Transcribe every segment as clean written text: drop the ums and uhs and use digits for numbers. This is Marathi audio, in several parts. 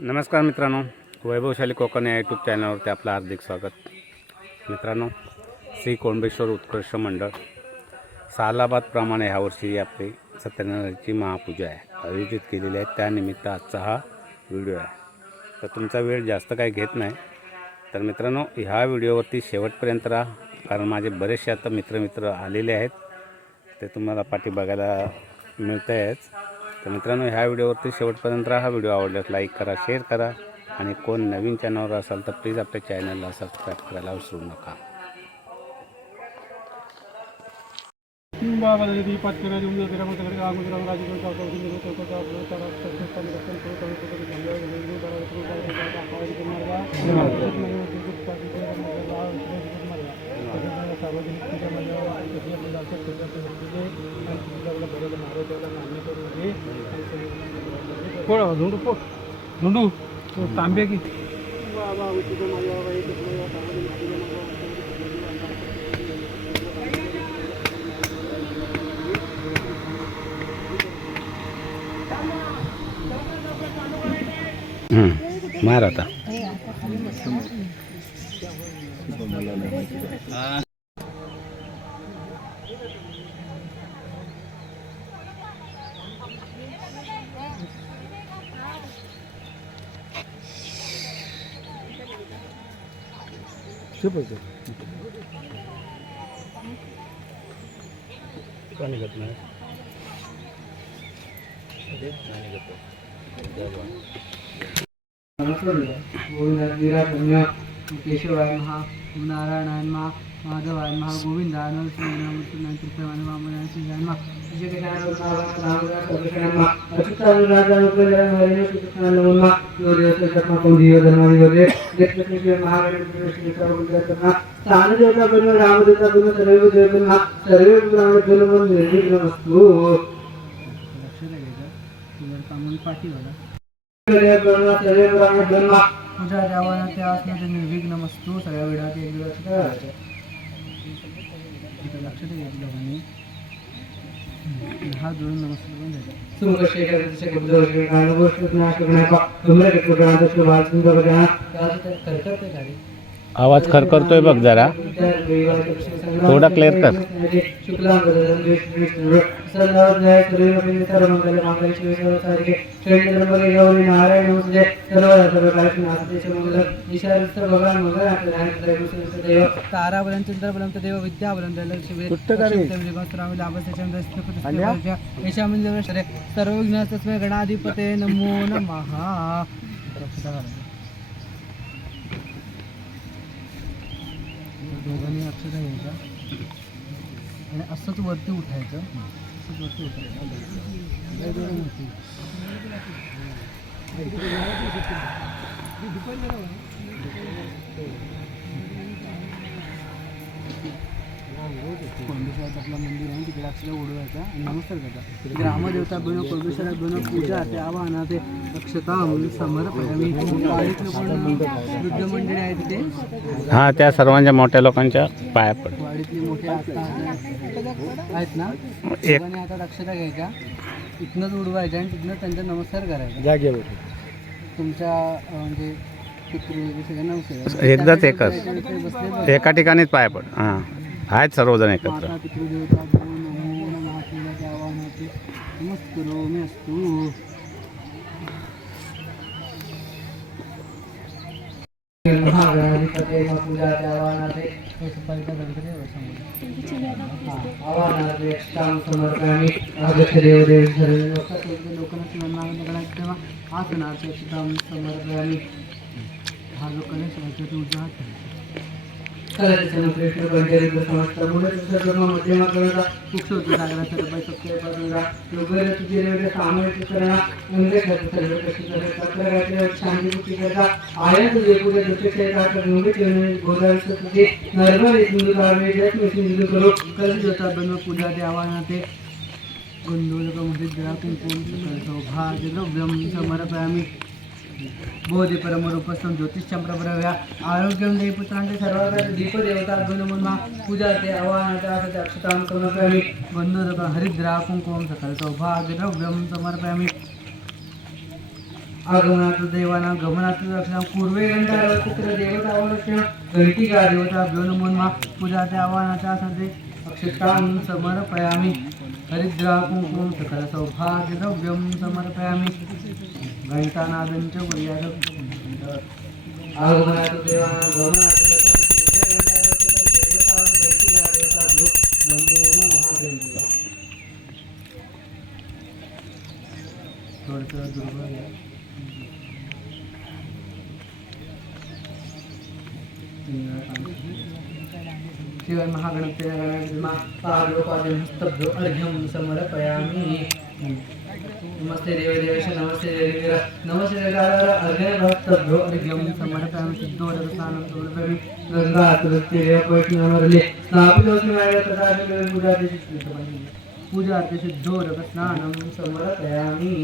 नमस्कार मित्रांनो, वैभवशाली कोकण या यूट्यूब चॅनलवरती आपलं हार्दिक स्वागत. मित्रांनो, श्री कोंबेश्वर उत्कृष्ट मंडळ सालाबादप्रमाणे ह्यावर्षी आपली सत्यनारायणाची महापूजा आहे आयोजित केलेली आहे. त्यानिमित्त आजचा हा व्हिडिओ आहे. तर तुमचा वेळ जास्त काही घेत नाही. तर मित्रांनो, ह्या व्हिडिओवरती शेवटपर्यंत राहा, कारण माझे बरेचसे आता मित्र आलेले आहेत, ते तुम्हाला पाठी बघायला मिळत आहेच. तर मित्रांनो, ह्या व्हिडिओवरती शेवटपर्यंत राहा. व्हिडिओ आवडल्यास लाईक करा, शेअर करा आणि कोण नवीन चॅनलवर असाल तर प्लीज आपल्या चॅनलला सबस्क्राईब करायला विसरू नका. झुंडू तांबे की मार आता. पाणी घेत नाही. केशवाय महा नारायणाय महा माधवाय महा गोविंदाय पूजा देवाना ते असण्याचे निर्विघ्नमस्तु. सगळ्या वेळात एक दिवस करायचं. इथं लक्षात घेतलं म्हणे हा जोडून नमस्कार पण द्यायचा. आवाज खरखरतोय बघ जरा, थोडा क्लिअर कर. ताराबलं चंद्रबलं देव विद्याबलं सर्व विघ्नास्तस्मै गणाधिपते नमो नमः. दोघांनी अक्षता घ्यायचा आणि असंच वरती उठायचं. असंच वरती कोंबेश्वरात आपला मंदिर आहे, तिकडे अक्षता उडवायचा आणि नमस्कार करायचा. ग्रामदेवता बनो कोंबेश्वरात बनो पूजा ते आवाहना ते अक्षता समर्पयामि. वृद्ध मंडळी आहे तिथे, हां, त्या सर्वांच्या मोठ्या लोकांच्या पाया पड. वाडीतली मोठे आता आहेत ना, दोघांनी हातात अक्षता घ्यायच्या, इथनंच उडवायच्या आणि तिथनं त्यांचा नमस्कार करायचा जागेवर. तुमच्या म्हणजे पितृ सगळ्यांना एकदाच एकच एका ठिकाणीच पाया पड. हां, आहेत सर्वजण एकत्र. माता पितृदेवता नमो नमः पूजाच्या आवाहनाचे नमस्कारोमी अस्तु. महागणाधिपते पूजाच्या आवाहनाचे आवाहनाचे अष्टांग समर्पयामि. आगच्छ देवदेव सर्व लोकांना आसनाचे अष्टांग समर्पयामि. हा जो कलेश आहे तो उजवा हात आहे. कृष्ण पंचरित समस्त मुळे सर्व मध्यमा करता पुक्षोत सागरा सर्व सत्य पदरा योगरे तुझे रेवे सामूहिक करणा अंगे सर्व कशी करे तत्कार्याचे शांती मुक्ती करता आयत तुझे पुढे दुसरे का कर नुगे तेने गोदार तुझे नर्मदे सिंधु कावे जय सिंधु करो कल जोता बन पूजा दे आवाहनाते गंधोदक मुद्रा कुंकुम सौभाग्य द्रव्यम समर्पयामि. बोधि परमरूपस्थं ज्योतिषं प्रभ्रव्या आरोग्यं देहि पुत्रांचे सर्वांचे दीपदेवता गुणमुन्मा पूजा ते आवाहनाते अक्षतां समर्पयामि. बंधुदक हरिद्रा कुंकुमं सकल सौभाग्य द्रव्यं समर्पयामि. आगमनात् देवानां गमनात् रक्षणं पूर्वे घण्टारवचित्र देवतावलक्ष्यं घटिका देवताभ्यो नमो नमः पूजाते आह्वानाच्या सन्ते अक्षतां समर्पयामि हरिद्रा कुङ्कुमं सकलसौभाग्यद्रव्यं समर्पयामि घण्टानादं च कुर्यात् आगमनात् देवानां गमनात् थोडंसं दुर्बळ आहे. शिवाय महागणपती हस्तभ्यो अर्घ्यं समर्पयामि नमस्ते देवदेवेश नमस्ते देवीर नमस्ते देवार अर्घ्यभक्तभ्यो अर्घ्यं समर्पयामि सिद्धोदकस्नानं समर्पयामि गंगा तुलसीदेवपैष्णवमरले स्नापितोऽस्मि तथा पूजार्थे सिद्धोदकस्नानं समर्पयामि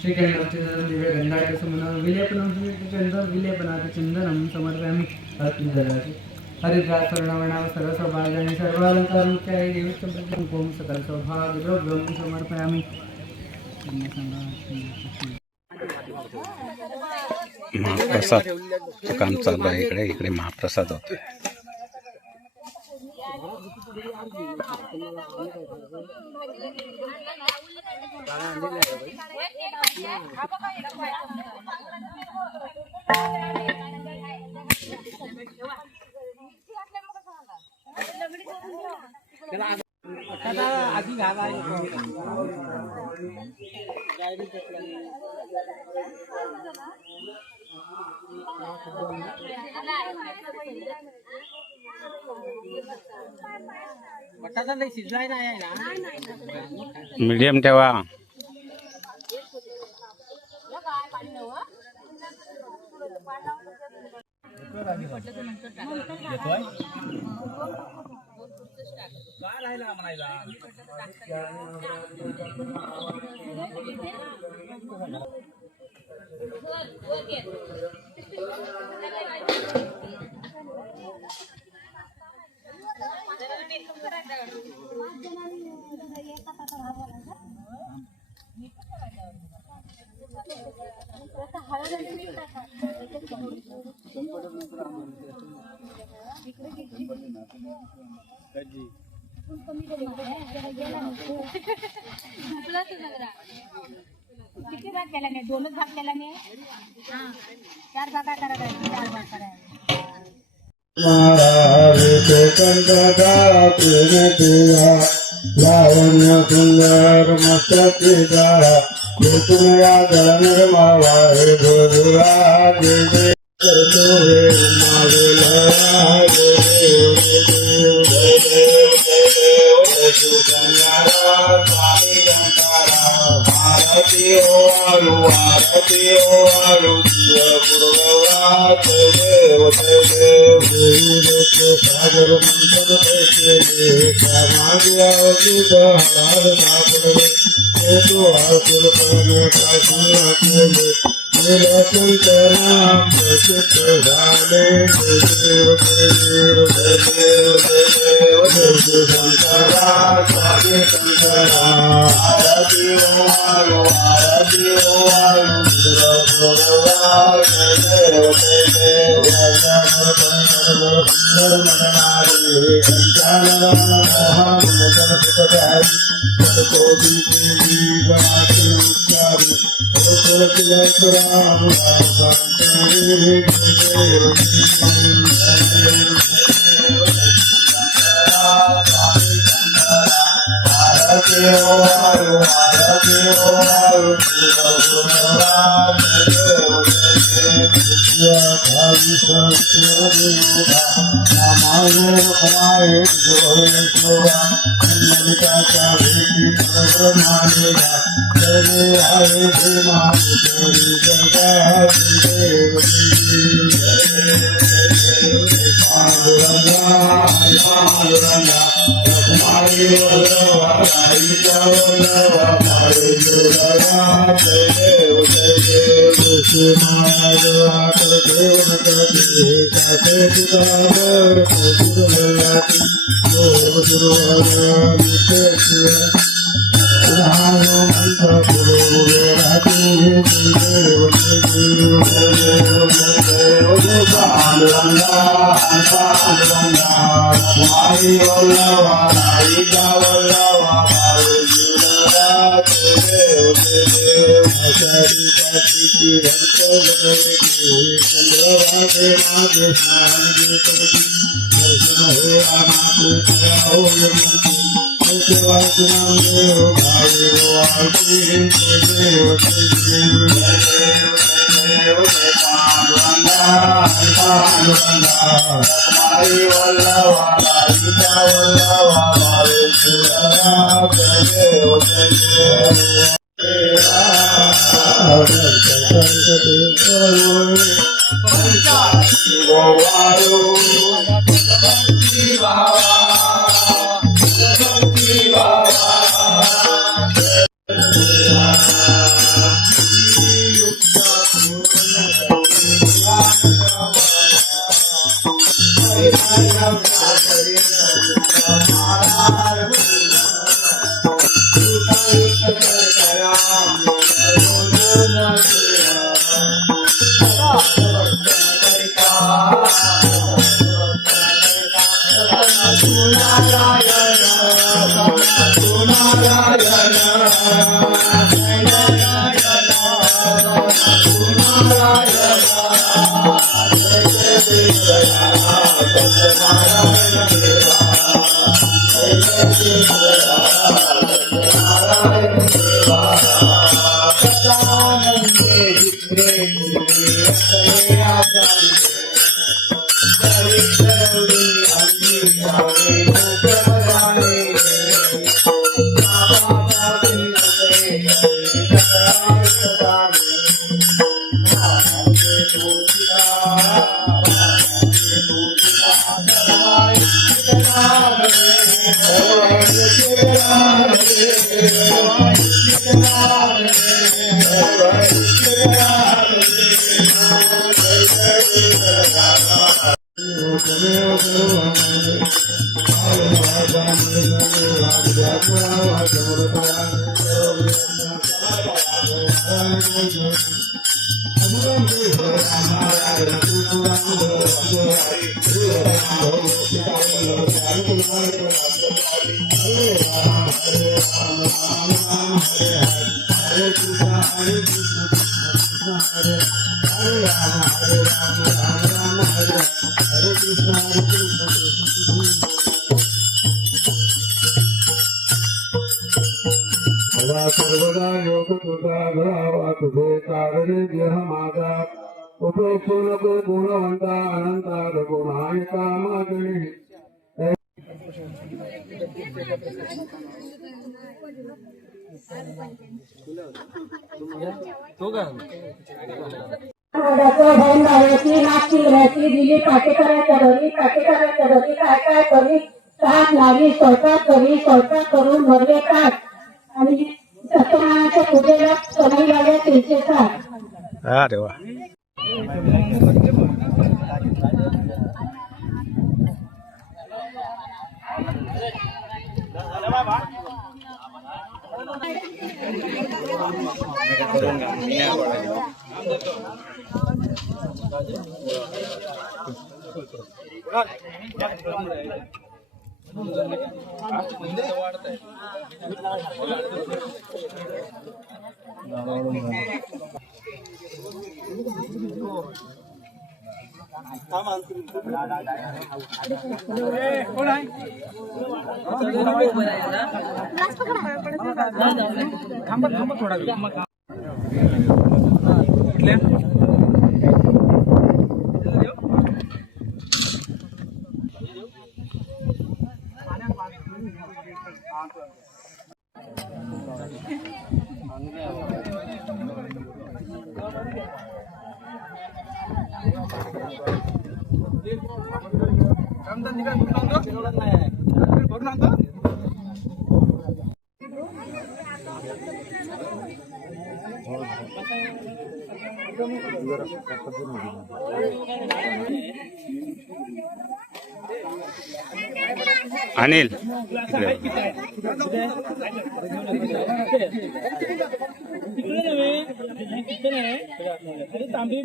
श्रीकंठं दिव्य गंधाय समनं विलेपनं विलेपनाथ चंदनं समर्पयामि हरिद्राचरणवर्णां सर्वसौभाग्यानि सर्वालङ्कारमुख्याय देवीचं कुंकुमं सकलसौभाग्यद्रव्यं समर्पयामि महाप्रसाद काम चालू आहे. इकडे महाप्रसाद होतोय. मीडियम ठेवा. किती भाग केला नाही? 2च भाग केला नाही. 4 भाग करायला 4 भाग करायला लावण्य सुंदर मस्तकिदा कृष्णया निर्मावा हे गोरा देवे करतो हे मागला आरती ओ आरु सागर मंथन बैठे समाधि तो आसुर करने काशी अकेले मेरा संतराम प्रसिद्ध झाले देव शंकरा स्वामी शंकरा आरती ओ आरु भावी संस्कृता नामाये कमाये जोरेश्वरा मलिकाच्या भेटी प्रमाणेला तरे आहे माने तरी जगाची देवदेवी पांडुरंगा पांडुरंगा रखमाई वल्लभा आईचा वल्लभा मारे जुळला देव देव कृष्णाला तर देव नकती काते तुझावर सुरवलाती जो सुरवला नित्य रानो मंत्र पुरो राती देव देव देव पांडुरंगा पांडुरंगा माई वल्लभा आईचा वल्लभा मारे जुळला देव देव आषाढी कार्तिकी रक्त गणपती चंद्रभागे मागे स्नान करती दर्शन हे आमातु कया होय मुक्ती वाचनाम देव भाई वाची देव देव देव पांडुरंगा पांडुरंगा माई वल्लभा आईचा वल्लभा मारे जुळला देव देव सर्वदा योग तुझा घरावा तुझे कारणे देह माझा उपेक्षू नको गुणवंता अनंता रघुनायका मागणी बहीण भावाची नाक चिंगराची दिली काटेकराच्या घरी काटेकराच्या घरी काय काय करी ताक लावी स्वयंपाक करून भरले ताट आणि सत्यनारायणाच्या पूजेला कमी लावल्या 360. अरे वा. थांबा थोडा वेळ. अनिल तांबे